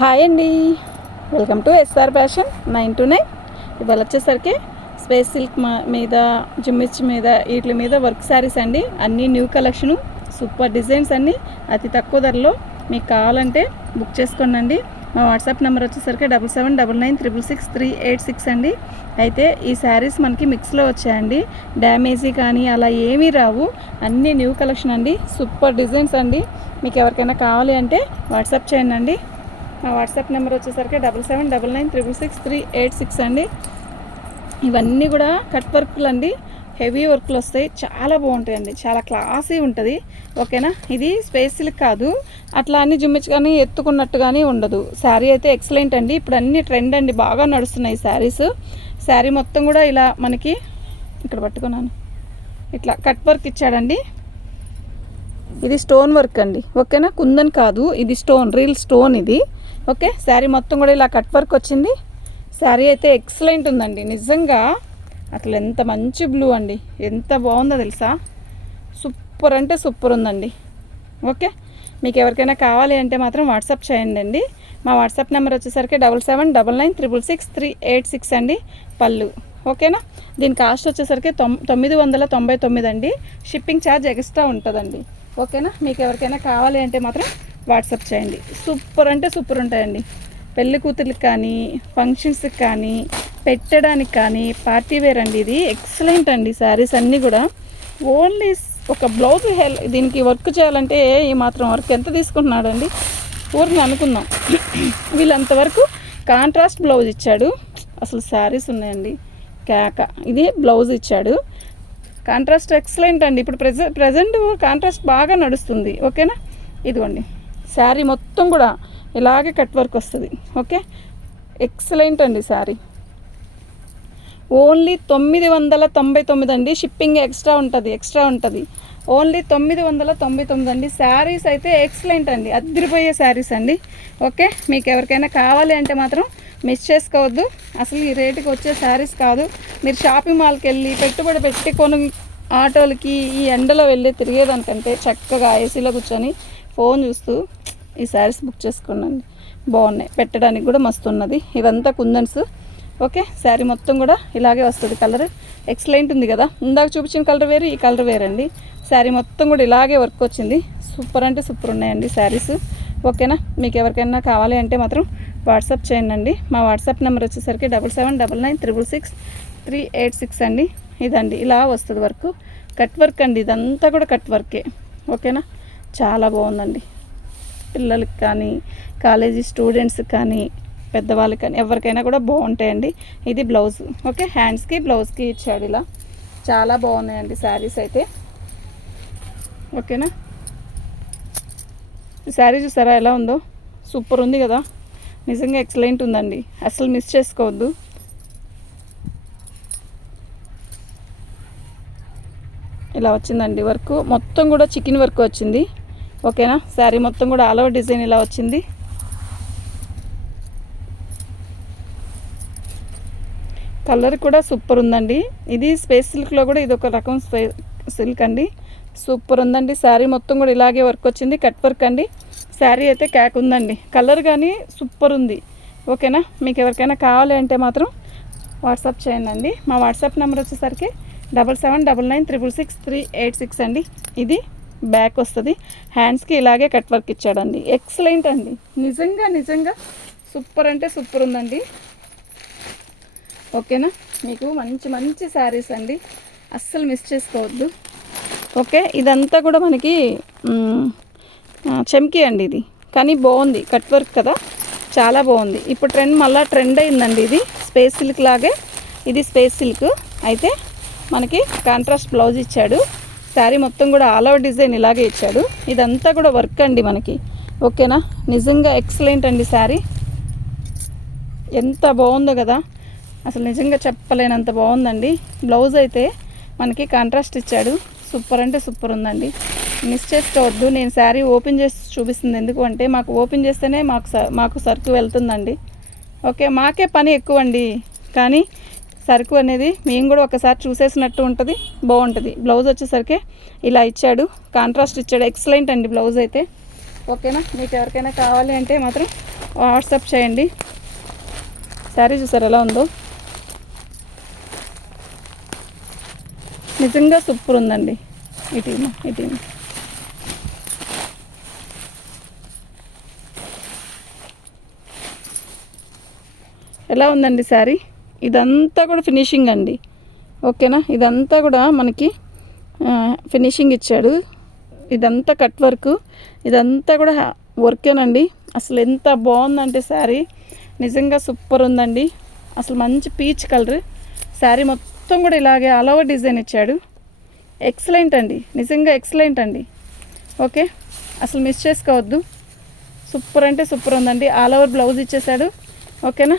Hi అండి. Welcome to SR fashion nine to nine ఇవాళ వచ్చేసరికి స్పేస్ సిల్క్ మా- మీద జిమ్మిచ్ మీద వీటి మీద వర్క్ శారీస్ అండి. అన్నీ న్యూ కలెక్షను సూపర్ డిజైన్స్ అన్నీ అతి తక్కువ ధరలో మీకు కావాలంటే బుక్ చేసుకోండి మా వాట్సాప్ నెంబర్ వచ్చేసరికి double seven double nine triple six three eight six అండి. అయితే ఈ శారీస్ మనకి మిక్స్లో వచ్చాయండి. డ్యామేజీ కానీ అలా ఏమీ రావు. అన్నీ న్యూ కలెక్షన్ అండి. సూపర్ డిజైన్స్ అండి. మీకు ఎవరికైనా కావాలి అంటే వాట్సాప్ చేయండి. అండి మా వాట్సాప్ నెంబర్ వచ్చేసరికి double seven double nine triple six three eight six అండి. ఇవన్నీ కూడా కట్ వర్క్లు అండి. హెవీ వర్క్లు వస్తాయి. చాలా బాగుంటాయండి. చాలా క్లాసీ ఉంటుంది. ఓకేనా? ఇది స్పేస్ సిల్క్ కాదు. అట్లా అన్ని జుమ్మిచ్చు కానీ ఎత్తుకున్నట్టు కానీ ఉండదు. శారీ అయితే ఎక్సలెంట్ అండి. ఇప్పుడు అన్ని ట్రెండ్ అండి. బాగా నడుస్తున్నాయి శారీస్. శారీ మొత్తం కూడా ఇలా మనకి ఇక్కడ పట్టుకున్నాను. ఇట్లా కట్ వర్క్ ఇచ్చాడండి. ఇది స్టోన్ వర్క్ అండి. ఓకేనా? కుందన్ కాదు. ఇది స్టోన్. రీల్ స్టోన్ ఇది. ఓకే శారీ మొత్తం కూడా ఇలా కట్ వర్క్ వచ్చింది. శారీ అయితే ఎక్సలెంట్ ఉందండి. నిజంగా అసలు ఎంత మంచి బ్లూ అండి. ఎంత బాగుందో తెలుసా? సూపర్ అంటే సూపర్ ఉందండి. ఓకే మీకు ఎవరికైనా కావాలి అంటే మాత్రం వాట్సాప్ చేయండి అండి. మా వాట్సాప్ నెంబర్ వచ్చేసరికి double seven double nine triple six three eight six అండి పళ్ళు. ఓకేనా? దీని కాస్ట్ వచ్చేసరికి తొమ్ తొమ్మిది వందల తొంభై తొమ్మిది అండి. షిప్పింగ్ ఛార్జ్ ఎక్స్ట్రా ఉంటుందండి. ఓకేనా? మీకు ఎవరికైనా కావాలి అంటే మాత్రం వాట్సాప్ చేయండి. సూపర్ అంటే సూపర్ ఉంటాయండి. పెళ్ళి కూతుర్లకు కానీ ఫంక్షన్స్కి కానీ పెట్టడానికి కానీ పార్టీ వేర్ అండి ఇది. ఎక్సలెంట్ అండి శారీస్ అన్నీ కూడా. ఓన్లీ ఒక బ్లౌజ్ హెల్ దీనికి వర్క్ చేయాలంటే ఈ మాత్రం వర్క్ ఎంత తీసుకుంటున్నాడండి? ఊరిని అనుకుందాం. వీళ్ళంతవరకు కాంట్రాస్ట్ బ్లౌజ్ ఇచ్చాడు. అసలు శారీస్ ఉన్నాయండి. కేక. ఇది బ్లౌజ్ ఇచ్చాడు. కాంట్రాస్ట్ ఎక్సలెంట్ అండి. ఇప్పుడు ప్రెజెంట్ ప్రజెంట్ కాంట్రాస్ట్ బాగా నడుస్తుంది. ఓకేనా ఇదిగోండి. శారీ మొత్తం కూడా ఇలాగే కట్ వర్క్ వస్తుంది. ఓకే? ఎక్సలెంట్ అండి శారీ. ఓన్లీ తొమ్మిది వందల తొంభై తొమ్మిది అండి. షిప్పింగ్ ఎక్స్ట్రా ఉంటుంది ఎక్స్ట్రా ఉంటుంది. ఓన్లీ తొమ్మిది వందల తొంభై తొమ్మిది అండి. శారీస్ అయితే ఎక్సలెంట్ అండి. అద్దరిపోయే శారీస్ అండి. ఓకే? మీకు ఎవరికైనా కావాలి అంటే మాత్రం మిస్ చేసుకోవద్దు. అసలు ఈ రేటుకి వచ్చే శారీస్ కాదు. మీరు షాపింగ్ మాల్కి వెళ్ళి పెట్టుబడి పెట్టి కొను ఆటోలకి ఈ ఎండలో వెళ్ళి తిరిగేదానికంటే చక్కగా ఏసీలో కూర్చొని ఫోన్ చూస్తూ ఈ శారీస్ బుక్ చేసుకోండి. బాగున్నాయి. పెట్టడానికి కూడా మస్తు ఉన్నది. ఇదంతా కుందన్స్. ఓకే? శారీ మొత్తం కూడా ఇలాగే వస్తుంది కలర్. ఎక్సలెంట్ ఉంది కదా? ఇందాక చూపించిన కలర్ వేరు ఈ కలర్ వేరండి. శారీ మొత్తం కూడా ఇలాగే వర్క్ వచ్చింది. సూపర్ అంటే సూపర్ ఉన్నాయండి శారీస్. ఓకేనా? మీకు ఎవరికైనా కావాలి అంటే మాత్రం వాట్సాప్ చేయండి మా వాట్సాప్ నెంబర్ వచ్చేసరికి double seven double nine triple six three eight six అండి. ఇదండి. ఇలా వస్తుంది వర్క్ కట్ వర్క్ అండి. ఇదంతా కూడా కట్ వర్కే ఓకేనా? చాలా బాగుందండి. పిల్లలకి కానీ కాలేజీ స్టూడెంట్స్కి కానీ పెద్దవాళ్ళకి కానీ ఎవరికైనా కూడా బాగుంటాయండి. ఇది బ్లౌజ్. ఓకే హ్యాండ్స్కి బ్లౌజ్కి ఇచ్చాడు ఇలా. చాలా బాగున్నాయండి శారీస్ అయితే. ఓకేనా? శారీ చూసారా ఎలా ఉందో? సూపర్ ఉంది కదా. నిజంగా ఎక్సలెంట్ ఉందండి. అసలు మిస్ చేసుకోవద్దు. ఇలా వచ్చిందండి వర్క్. మొత్తం కూడా చికెన్ వర్క్ వచ్చింది. ఓకేనా? శారీ మొత్తం కూడా ఆల్ ఓవర్ డిజైన్ ఇలా వచ్చింది. కలర్ కూడా సూపర్ ఉందండి. ఇది స్పేస్ సిల్క్లో కూడా ఇది ఒక రకం స్పే సిల్క్ అండి. సూపర్ ఉందండి. శారీ మొత్తం కూడా ఇలాగే వర్క్ వచ్చింది. కట్ వర్క్ అండి. శారీ అయితే క్యాక్ ఉందండి. కలర్ కానీ సూపర్ ఉంది. ఓకేనా? మీకు ఎవరికైనా కావాలి అంటే మాత్రం వాట్సాప్ చేయండి అండి మా వాట్సాప్ నెంబర్ వచ్చేసరికి double seven double nine triple six three eight six అండి. ఇది బ్యాక్ వస్తుంది. హ్యాండ్స్కి ఇలాగే కట్ వర్క్ ఇచ్చాడండి. ఎక్సలెంట్ అండి. నిజంగా నిజంగా సూపర్ అంటే సూపర్ ఉందండి. ఓకేనా? మీకు మంచి మంచి శారీస్ అండి. అస్సలు మిస్ చేసుకోవద్దు. ఓకే ఇదంతా కూడా మనకి చెమ్కీ అండి ఇది. కానీ బాగుంది కట్ వర్క్ కదా. చాలా బాగుంది. ఇప్పుడు ట్రెండ్ మళ్ళీ ట్రెండ్ అయిందండి ఇది. స్పేస్ సిల్క్ లాగే. ఇది స్పేస్ సిల్క్ అయితే మనకి కాంట్రాస్ట్ బ్లౌజ్ ఇచ్చాడు. శారీ మొత్తం కూడా ఆల్ ఓవర్ డిజైన్ ఇలాగే ఇచ్చాడు. ఇదంతా కూడా వర్క్ అండి మనకి. ఓకేనా? నిజంగా ఎక్సలెంట్ అండి శారీ. ఎంత బాగుందో కదా. అసలు నిజంగా చెప్పలేనంత బాగుందండి. బ్లౌజ్ అయితే మనకి కాంట్రాస్ట్ ఇచ్చాడు. సూపర్ అంటే సూపర్ ఉందండి. మిస్ చేసుకోవద్దు నేను శారీ ఓపెన్ చేసి చూపిస్తుంది ఎందుకు అంటే మాకు ఓపెన్ చేస్తేనే మాకు స- మాకు సరుకు వెళ్తుందండి. ఓకే మాకే పని ఎక్కువ అండి కానీ సరుకు అనేది మేము కూడా ఒకసారి చూసేసినట్టు ఉంటుంది బాగుంటుంది. బ్లౌజ్ వచ్చేసరికి ఇలా ఇచ్చాడు. కాంట్రాస్ట్ ఇచ్చాడు. ఎక్సలెంట్ అండి బ్లౌజ్ అయితే. ఓకేనా మీకు ఎవరికైనా కావాలి అంటే మాత్రం వాట్సాప్ చేయండి. శారీ చూసారు ఎలా ఉందో? నిజంగా సూపర్ ఉందండి. ఇటీ ఇటీ ఎలా ఉందండి శారీ ఇదంతా కూడా ఫినిషింగ్ అండి. ఓకేనా? ఇదంతా కూడా మనకి ఫినిషింగ్ ఇచ్చాడు. ఇదంతా కట్ వర్క్ ఇదంతా కూడా వర్కేనండి అసలు ఎంత బాగుందంటే శారీ. నిజంగా సూపర్ ఉందండి. అసలు మంచి పీచ్ కలర్ శారీ మొత్తం కూడా ఇలాగే ఆల్ ఓవర్ డిజైన్ ఇచ్చాడు. ఎక్సలెంట్ అండి. నిజంగా ఎక్సలెంట్ అండి. ఓకే? అసలు మిస్ చేసుకోవద్దు. సూపర్ అంటే సూపర్ ఉందండి. ఆల్ ఓవర్ బ్లౌజ్ ఇచ్చేసాడు. ఓకేనా?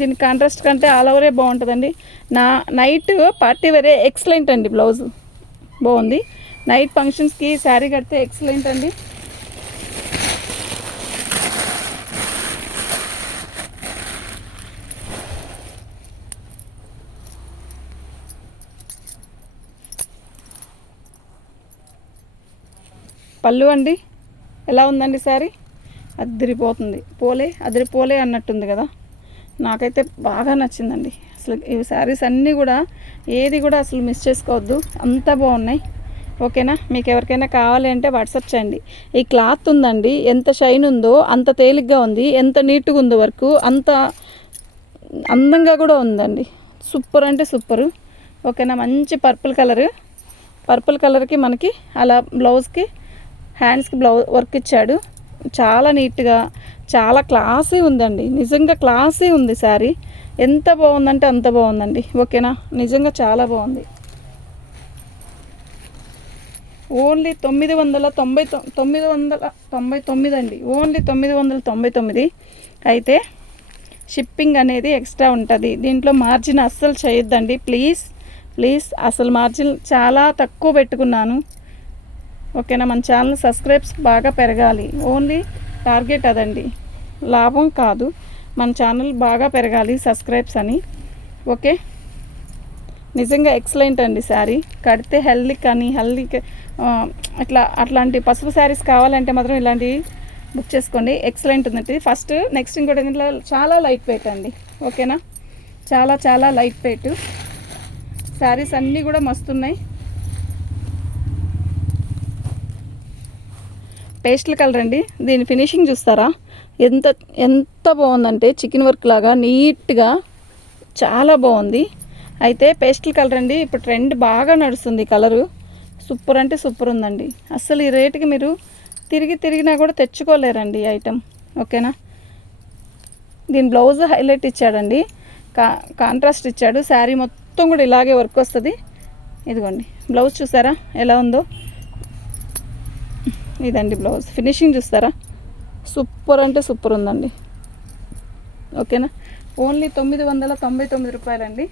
దీని కాంట్రాస్ట్ కంటే ఆల్ ఓవరే బాగుంటుందండి. నా నైట్ పార్టీ వేరే ఎక్సలెంట్ అండి బ్లౌజ్ బాగుంది. నైట్ ఫంక్షన్స్కి శారీ కడితే ఎక్సలెంట్ అండి. పళ్ళు అండి. ఎలా ఉందండి శారీ అదిరిపోతుంది. పోలే అదిరిపోలే అన్నట్టుంది కదా. నాకైతే బాగా నచ్చిందండి. అసలు ఈ శారీస్ అన్నీ కూడా ఏది కూడా అసలు మిస్ చేసుకోవద్దు. అంత బాగున్నాయి. ఓకేనా? మీకు ఎవరికైనా కావాలి అంటే వాట్సాప్ చేయండి. ఈ క్లాత్ ఉందండి. ఎంత షైన్ ఉందో అంత తేలిగ్గా ఉంది. ఎంత నీట్గా ఉందో వరకు. అంత అందంగా కూడా ఉందండి. సూపర్ అంటే సూపరు. ఓకేనా? మంచి పర్పుల్ కలర్. పర్పుల్ కలర్కి మనకి అలా బ్లౌజ్కి హ్యాండ్స్కి బ్లౌజ్ వర్క్ ఇచ్చాడు. చాలా నీట్గా చాలా క్లాసీ ఉందండి. నిజంగా క్లాసీ ఉంది శారీ. ఎంత బాగుందంటే అంత బాగుందండి. ఓకేనా? నిజంగా చాలా బాగుంది. ఓన్లీ తొమ్మిది వందల తొంభై తొమ్మిది వందల తొంభై తొమ్మిది అండి. ఓన్లీ తొమ్మిది వందల తొంభై తొమ్మిది. అయితే షిప్పింగ్ అనేది ఎక్స్ట్రా ఉంటుంది. దీంట్లో మార్జిన్ అస్సలు చేయొద్దండి. ప్లీజ్ ప్లీజ్ అసలు మార్జిన్ చాలా తక్కువ పెట్టుకున్నాను. ఓకేనా? మన ఛానల్ సబ్స్క్రైబ్స్ బాగా పెరగాలి. ఓన్లీ టార్గెట్ అదండి. లాభం కాదు. మన ఛానల్ బాగా పెరగాలి సబ్స్క్రైబ్స్ అని. ఓకే? నిజంగా ఎక్సలెంట్ అండి శారీ. కడితే హెల్దీ కానీ హెల్దీ అట్లా అట్లాంటి పసుపు శారీస్ కావాలంటే మాత్రం ఇలాంటివి బుక్ చేసుకోండి. ఎక్సలెంట్ ఉందండి. ఫస్ట్ నెక్స్ట్ ఇంకోటి దీంట్లో చాలా లైట్ వెయిట్ అండి. ఓకేనా? చాలా చాలా లైట్ వెయిట్. శారీస్ అన్నీ కూడా మస్తున్నాయి. పేస్టల్ కలర్ అండి. దీని ఫినిషింగ్ చూస్తారా? ఎంత ఎంత బాగుందంటే చికెన్ వర్క్ లాగా నీట్గా చాలా బాగుంది. అయితే పేస్టల్ కలర్ అండి ఇప్పుడు ట్రెండ్ బాగా నడుస్తుంది కలరు. సూపర్ అంటే సూపర్ ఉందండి. అసలు ఈ రేటుకి మీరు తిరిగి తిరిగినా కూడా తెచ్చుకోలేరండి ఈ ఐటెం ఓకేనా? దీని బ్లౌజ్ హైలైట్ ఇచ్చాడండి. కా కాంట్రాస్ట్ ఇచ్చాడు. శారీ మొత్తం కూడా ఇలాగే వర్క్ వస్తుంది. ఇదిగోండి. బ్లౌజ్ చూసారా? ఎలా ఉందో? ఇదండి బ్లౌజ్ ఫినిషింగ్ చూస్తారా? సూపర్ అంటే సూపర్ ఉందండి. ఓకేనా? ఓన్లీ తొమ్మిది వందల తొంభై తొమ్మిది రూపాయలండి.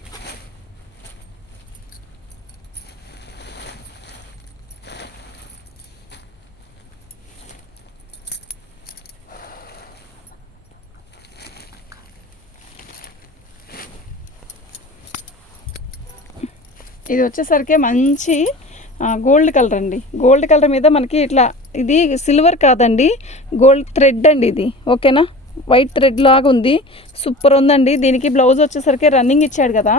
ఇది వచ్చేసరికి మంచి గోల్డ్ కలర్ అండి. గోల్డ్ కలర్ మీద మనకి ఇట్లా ఇది సిల్వర్ కాదండి గోల్డ్ థ్రెడ్ అండి ఇది ఓకేనా? వైట్ థ్రెడ్ లాగా ఉంది సూపర్ ఉందండి. దీనికి బ్లౌజ్ వచ్చేసరికి రన్నింగ్ ఇచ్చాడు కదా.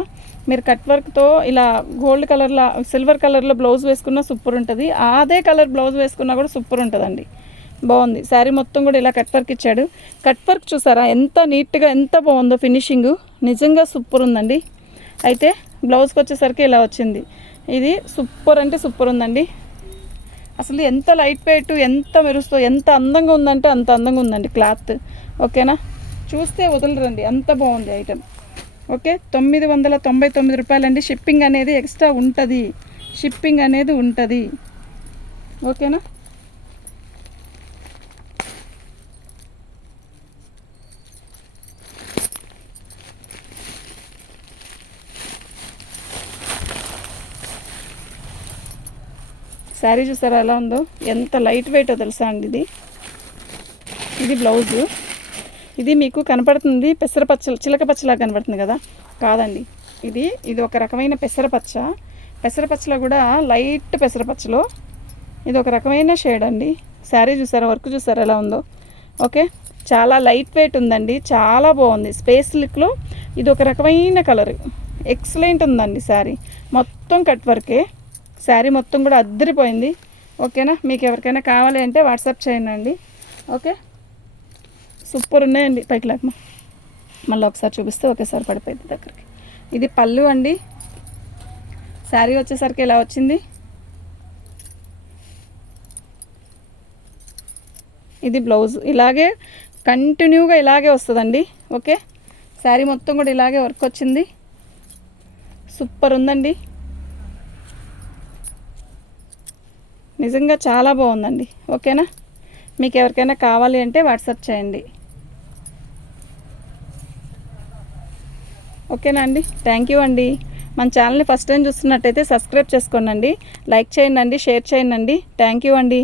మీరు కట్ వర్క్తో ఇలా గోల్డ్ కలర్లో సిల్వర్ కలర్లో బ్లౌజ్ వేసుకున్నా సూపర్ ఉంటుంది. అదే కలర్ బ్లౌజ్ వేసుకున్నా కూడా సూపర్ ఉంటుందండి. బాగుంది. శారీ మొత్తం కూడా ఇలా కట్ వర్క్ ఇచ్చాడు. కట్ వర్క్ చూసారా? ఎంత నీట్గా ఎంత బాగుందో ఫినిషింగ్. నిజంగా సూపర్ ఉందండి. అయితే బ్లౌజ్కి వచ్చేసరికి ఇలా వచ్చింది. ఇది సూపర్ అంటే సూపర్ ఉందండి. అసలు ఎంత లైట్ వెయిట్ ఎంత మెరుస్తో ఎంత అందంగా ఉందంటే అంత అందంగా ఉందండి క్లాత్ ఓకేనా? చూస్తే వదలరండి అంత బాగుంది ఐటెం ఓకే? తొమ్మిది వందల తొంభై తొమ్మిది రూపాయలండి. షిప్పింగ్ అనేది ఎక్స్ట్రా ఉంటుంది. షిప్పింగ్ అనేది ఉంటుంది. ఓకేనా? శారీ చూసారా ఎలా ఉందో? ఎంత లైట్ వెయిటో తెలుసా అండి ఇది? ఇది బ్లౌజు ఇది మీకు కనపడుతుంది పెసరపచ్చ చిలక పచ్చలా కనపడుతుంది కదా? కాదండి. ఇది ఇది ఒక రకమైన పెసరపచ్చ. పెసరపచ్చలో కూడా లైట్ పెసరపచ్చలో ఇది ఒక రకమైన షేడ్ అండి. శారీ చూసారా? వర్క్ చూసారా? ఎలా ఉందో? ఓకే చాలా లైట్ వెయిట్ ఉందండి. చాలా బాగుంది. స్పేస్ లుక్లో ఇది ఒక రకమైన కలర్ ఎక్సలెంట్ ఉందండి శారీ. మొత్తం కట్ వర్కే శారీ మొత్తం కూడా అద్దరిపోయింది. ఓకేనా? మీకు ఎవరికైనా కావాలి అంటే వాట్సాప్ చేయండి. ఓకే? సూపర్ ఉన్నాయండి. పైకి లేకమా మళ్ళీ ఒకసారి చూపిస్తే ఒకేసారి పడిపోయింది దగ్గరికి. ఇది పళ్ళు అండి. శారీ వచ్చేసరికి ఇలా వచ్చింది? ఇది బ్లౌజ్. ఇలాగే కంటిన్యూగా ఇలాగే వస్తుందండి. ఓకే? శారీ మొత్తం కూడా ఇలాగే వర్క్ వచ్చింది. సూపర్ ఉందండి. నిజంగా చాలా బాగుందండి. ఓకేనా? మీకు ఎవరికైనా కావాలి అంటే వాట్సాప్ చేయండి. ఓకేనా అండి? థ్యాంక్ యూ అండి. మన ఛానల్ని ఫస్ట్ టైం చూస్తున్నట్టయితే సబ్స్క్రైబ్ చేసుకోండి లైక్ చేయండి షేర్ చేయండి థ్యాంక్ యూ అండి.